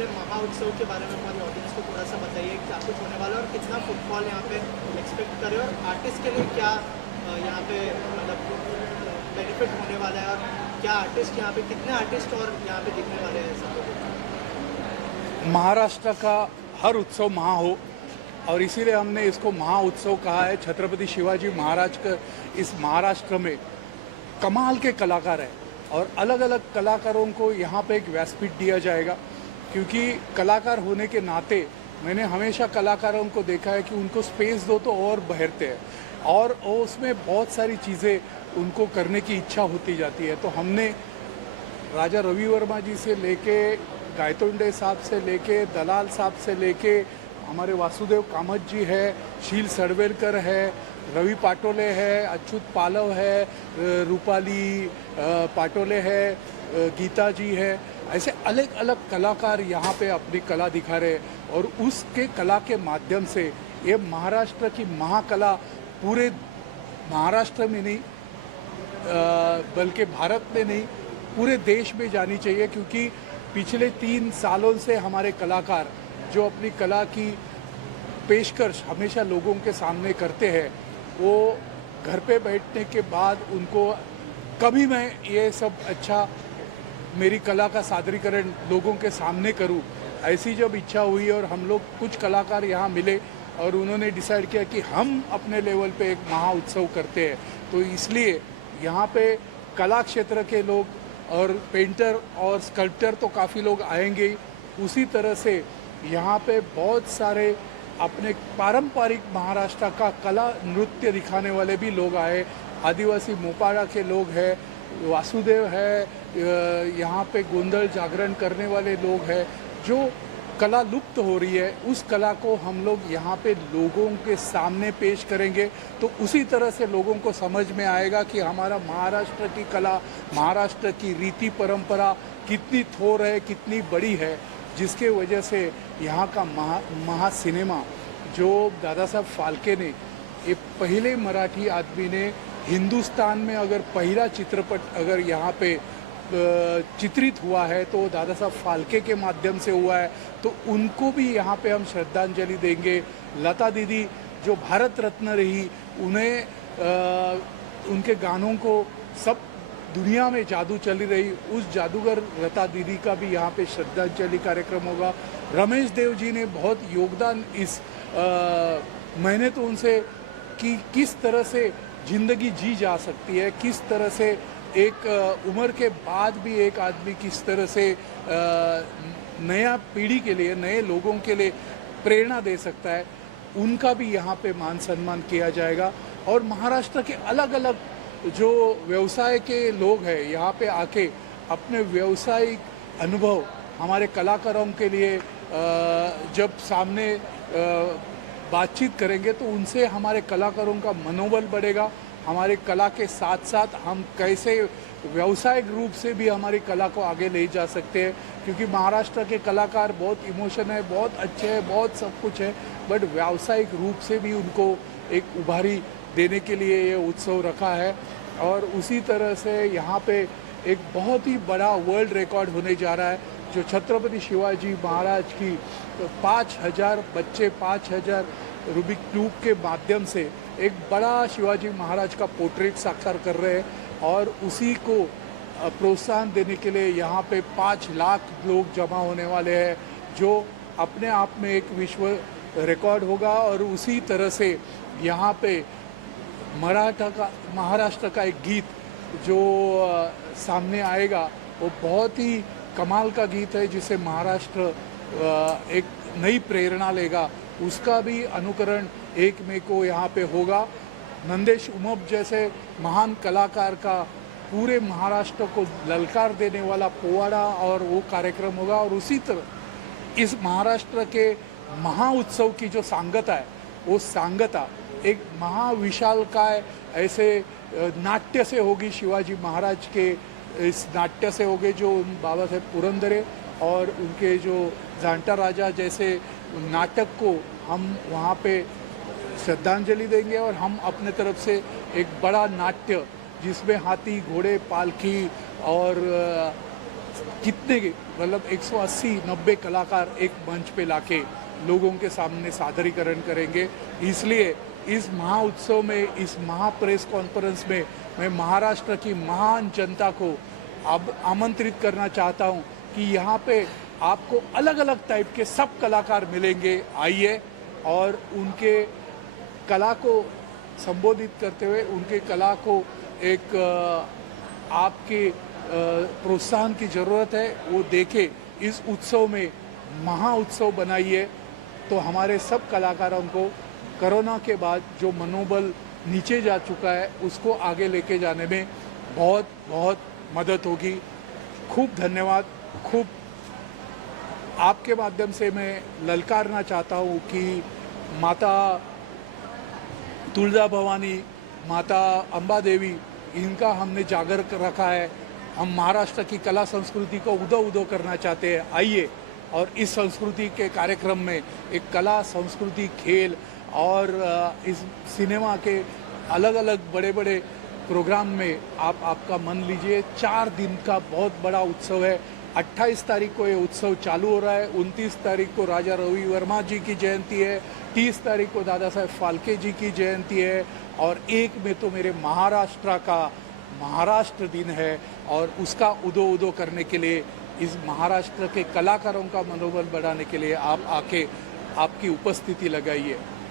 पहले महाउत्सव के बारे में हमारी ऑडियंस को थोड़ा सा बताइए, क्या कुछ होने वाला है और कितना फुटफॉल यहाँ पे एक्सपेक्ट करें, और आर्टिस्ट के लिए क्या यहाँ पे मतलब बेनिफिट होने वाला है, और क्या आर्टिस्ट यहाँ पे, कितने आर्टिस्ट और यहाँ पे दिखने वाले हैं ऐसा। महाराष्ट्र का हर उत्सव महा हो, और इसीलिए हमने इसको महा उत्सव कहा है। छत्रपति शिवाजी महाराज का इस महाराष्ट्र में कमाल के कलाकार हैं, और अलग अलग कलाकारों को यहाँ पे एक व्यासपीठ दिया जाएगा, क्योंकि कलाकार होने के नाते मैंने हमेशा कलाकारों को देखा है कि उनको स्पेस दो तो और बहरते हैं, और उसमें बहुत सारी चीज़ें उनको करने की इच्छा होती जाती है। तो हमने राजा रवि वर्मा जी से लेके गायतोंडे साहब से लेके दलाल साहब से लेके हमारे वासुदेव कामत जी है, शील सड़वेलकर है, रवि पाटोले है, अच्युत पालव है, रूपाली पाटोले है, गीता जी है, ऐसे अलग अलग कलाकार यहाँ पे अपनी कला दिखा रहे हैं। और उसके कला के माध्यम से ये महाराष्ट्र की महाकला पूरे महाराष्ट्र में नहीं बल्कि भारत में नहीं पूरे देश में जानी चाहिए, क्योंकि पिछले 3 सालों से हमारे कलाकार जो अपनी कला की पेशकश हमेशा लोगों के सामने करते हैं, वो घर पे बैठने के बाद उनको कभी मैं ये सब अच्छा मेरी कला का सादरीकरण लोगों के सामने करूं, ऐसी जब इच्छा हुई और हम लोग कुछ कलाकार यहाँ मिले और उन्होंने डिसाइड किया कि हम अपने लेवल पे एक महा उत्सव करते हैं। तो इसलिए यहाँ पे कला क्षेत्र के लोग और पेंटर और स्कल्प्टर तो काफ़ी लोग आएंगे ही, उसी तरह से यहाँ पे बहुत सारे अपने पारंपरिक महाराष्ट्र का कला नृत्य दिखाने वाले भी लोग आए। आदिवासी मोपाड़ा के लोग हैं, वासुदेव है, यहाँ पे गोंधल जागरण करने वाले लोग हैं। जो कला लुप्त हो रही है उस कला को हम लोग यहाँ पे लोगों के सामने पेश करेंगे, तो उसी तरह से लोगों को समझ में आएगा कि हमारा महाराष्ट्र की कला, महाराष्ट्र की रीति परंपरा कितनी थोर है, कितनी बड़ी है, जिसके वजह से यहाँ का महा सिनेमा जो दादा साहब फाल्के ने, ये पहले मराठी आदमी ने हिंदुस्तान में अगर पहला चित्रपट अगर यहाँ पे चित्रित हुआ है तो दादा साहब फाल्के के माध्यम से हुआ है। तो उनको भी यहाँ पे हम श्रद्धांजलि देंगे। लता दीदी जो भारत रत्न रही, उन्हें उनके गानों को सब दुनिया में जादू चली रही, उस जादूगर लता दीदी का भी यहाँ पे श्रद्धांजलि कार्यक्रम होगा। रमेश देव जी ने बहुत योगदान इस मैंने तो उनसे कि किस तरह से ज़िंदगी जी जा सकती है, किस तरह से एक उम्र के बाद भी एक आदमी किस तरह से नया पीढ़ी के लिए, नए लोगों के लिए प्रेरणा दे सकता है, उनका भी यहाँ पे मान सम्मान किया जाएगा। और महाराष्ट्र के अलग अलग जो व्यवसाय के लोग हैं यहाँ पे आके अपने व्यवसायिक अनुभव हमारे कलाकारों के लिए जब सामने बातचीत करेंगे तो उनसे हमारे कलाकारों का मनोबल बढ़ेगा। हमारे कला के साथ साथ हम कैसे व्यावसायिक रूप से भी हमारी कला को आगे ले जा सकते हैं, क्योंकि महाराष्ट्र के कलाकार बहुत इमोशन है, बहुत अच्छे हैं, बहुत सब कुछ है, बट व्यावसायिक रूप से भी उनको एक उभारी देने के लिए ये उत्सव रखा है। और उसी तरह से यहाँ पे एक बहुत ही बड़ा वर्ल्ड रिकॉर्ड होने जा रहा है, जो छत्रपति शिवाजी महाराज की 5000 बच्चे 5000 रूबिक क्यूब के माध्यम से एक बड़ा शिवाजी महाराज का पोर्ट्रेट साकार कर रहे हैं, और उसी को प्रोत्साहन देने के लिए यहाँ पे 5 लाख लोग जमा होने वाले हैं, जो अपने आप में एक विश्व रिकॉर्ड होगा। और उसी तरह से यहाँ पे महाराष्ट्र का एक गीत जो सामने आएगा, वो बहुत ही कमाल का गीत है, जिसे महाराष्ट्र एक नई प्रेरणा लेगा। उसका भी अनुकरण 1 मई को यहाँ पे होगा। नंदेश उमप जैसे महान कलाकार का पूरे महाराष्ट्र को ललकार देने वाला पोवाड़ा और वो कार्यक्रम होगा। और उसी तरह इस महाराष्ट्र के महाउत्सव की जो सांगता है, वो सांगता एक महाविशालकाय ऐसे नाट्य से होगी, शिवाजी महाराज के इस नाट्य से होगे, जो बाबा साहेब पुरंदरे और उनके जो जांटा राजा जैसे नाटक को हम वहाँ पे श्रद्धांजलि देंगे। और हम अपने तरफ से एक बड़ा नाट्य जिसमें हाथी, घोड़े, पालकी और कितने मतलब 180-90 कलाकार एक मंच पे लाके लोगों के सामने सादरीकरण करेंगे। इसलिए इस महाउत्सव में, इस महाप्रेस कॉन्फ्रेंस में मैं महाराष्ट्र की महान जनता को अब आमंत्रित करना चाहता हूं कि यहाँ पे आपको अलग अलग टाइप के सब कलाकार मिलेंगे। आइए और उनके कला को संबोधित करते हुए, उनके कला को एक आपके प्रोत्साहन की ज़रूरत है, वो देखे। इस उत्सव में महाउत्सव बनाइए तो हमारे सब कलाकारों को कोरोना के बाद जो मनोबल नीचे जा चुका है उसको आगे लेके जाने में बहुत बहुत मदद होगी। खूब धन्यवाद। खूब आपके माध्यम से मैं ललकारना चाहता हूँ कि माता तुलजा भवानी, माता अम्बा देवी, इनका हमने जागर कर रखा है। हम महाराष्ट्र की कला संस्कृति को उदो उदो करना चाहते हैं। आइए और इस संस्कृति के कार्यक्रम में एक कला, संस्कृति, खेल और इस सिनेमा के अलग अलग बड़े बड़े प्रोग्राम में आपका मन लीजिए। 4 दिन का बहुत बड़ा उत्सव है। 28 तारीख को ये उत्सव चालू हो रहा है। 29 तारीख को राजा रवि वर्मा जी की जयंती है। 30 तारीख को दादा साहेब फाल्के जी की जयंती है और 1 में तो मेरे महाराष्ट्र का महाराष्ट्र दिन है। और उसका उदो उदो करने के लिए, इस महाराष्ट्र के कलाकारों का मनोबल बढ़ाने के लिए आप आके आपकी उपस्थिति लगाइए।